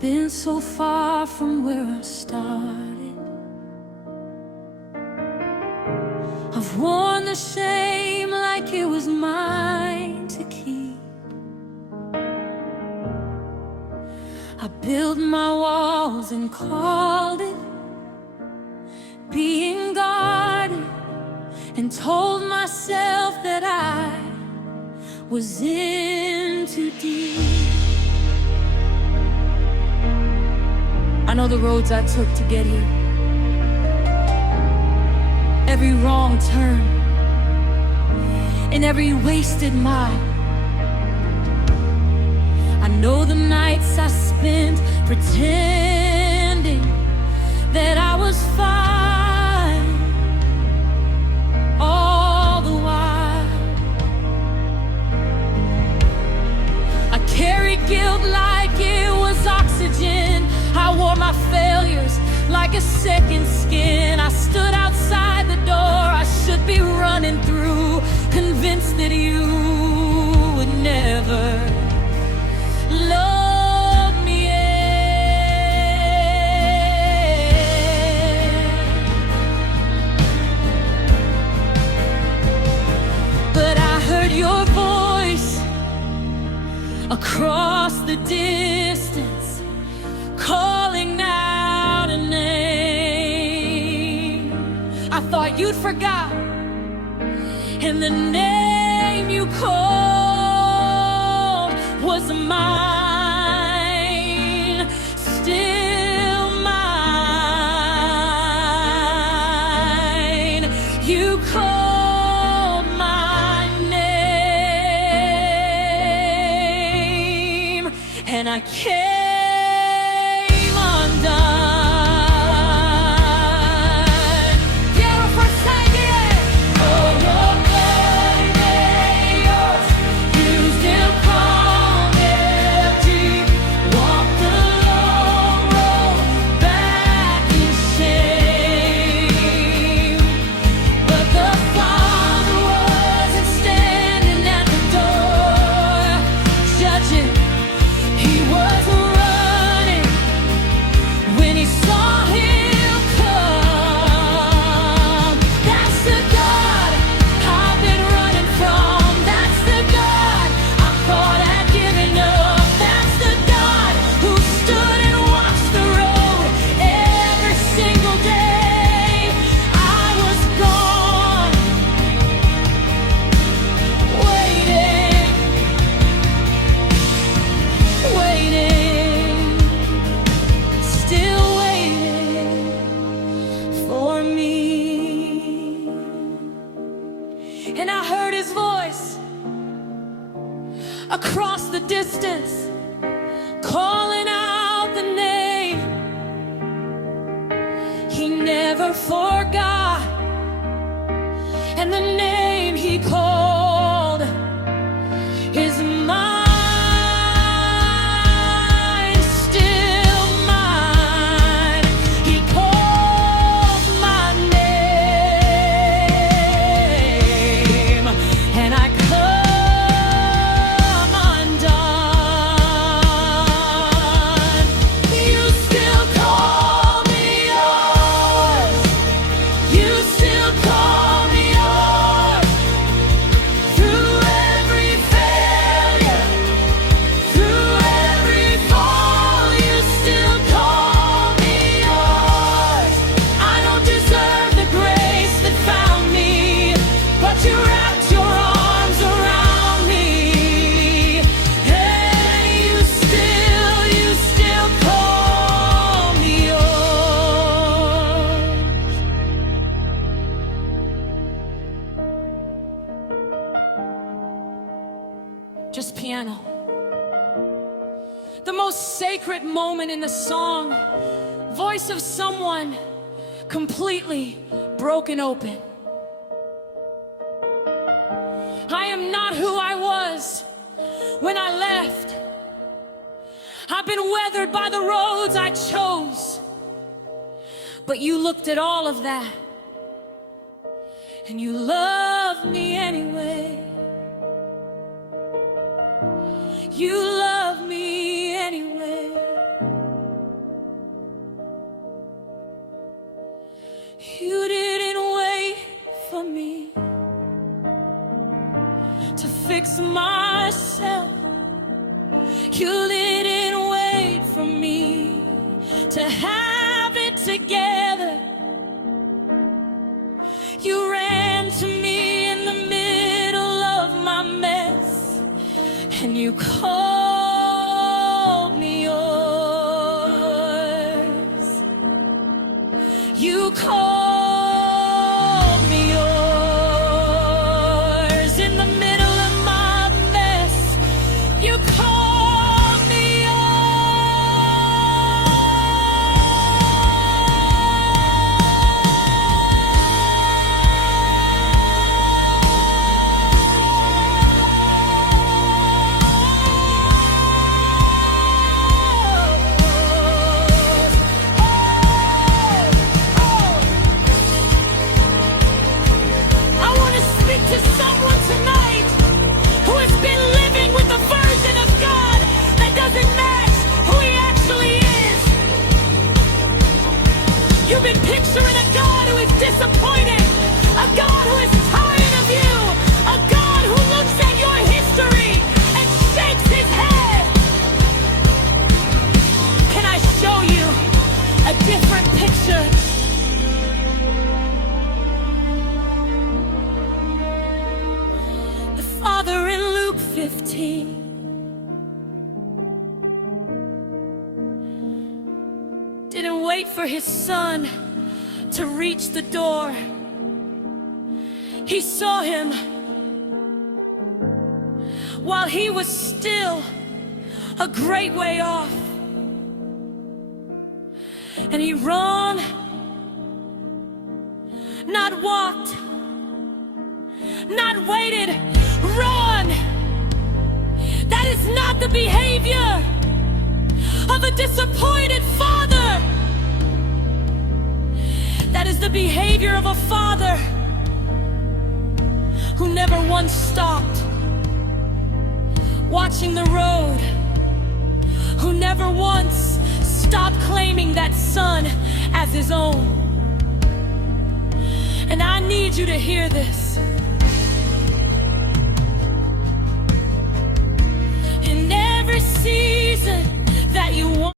been so far from where I started. I've worn the shame like it was mine to keep. I built my walls and called it being guarded, and told myself that I was in too deep. I know the roads I took to get here, every wrong turn and every wasted mile. I know the nights I spent pretending that I was fine, all the while I carried guilt like it was oxygen. I wore my failures like a second skin. I stood outside the door I should be running through, convinced that you would never love me again. But I heard your voice across the distance, calling out a name I thought you'd forgot, and the name you called was mine, still mine. You called my name, and I came undone. Quiero forsaken. Oh, your bloody yours, used in palm empty. Walk the long road back in shame. But the Father wasn't standing at the door judging. He was running when he saw him come. That's the God I've been running from. That's the God I thought I'd given up. That's the God who stood and watched the road every single day I was gone, waiting, waiting, still waiting for me. And I heard his voice across the distance, calling out the name he never forgot, and the name he called is mine, still mine. He called my name, and I come undone. You still call me yours. You still call me yours. Through every failure, through every fall, you still call me yours. I don't deserve the grace that found me, but you wrapped your arms around me, and you still call me yours. Just piano. The most sacred moment in the song. Voice of someone completely broken open. I am not who I was when I left. I've been weathered by the roads I chose. But you looked at all of that, and you loved me anyway. You love me anyway. fix myself. You didn't wait for me to have it together. You ran to me in the middle of my mess, and you called me yours. You called me yours in the middle of my mess. You called me to someone tonight who has been living with a version of God that doesn't match who He actually is. You've been picturing a God who is disappointed, a God who is tired of you, a God who looks at your history and shakes His head. Can I show you a different picture? Father in Luke 15 didn't wait for His Son to reach the door. He saw Him while He was still a great way off, and He ran, not walked, not waited. Run! That is not the behavior of a disappointed father. That is the behavior of a father who never once stopped watching the road, who never once stopped claiming that son as his own. And I need you to hear this. In every season that you want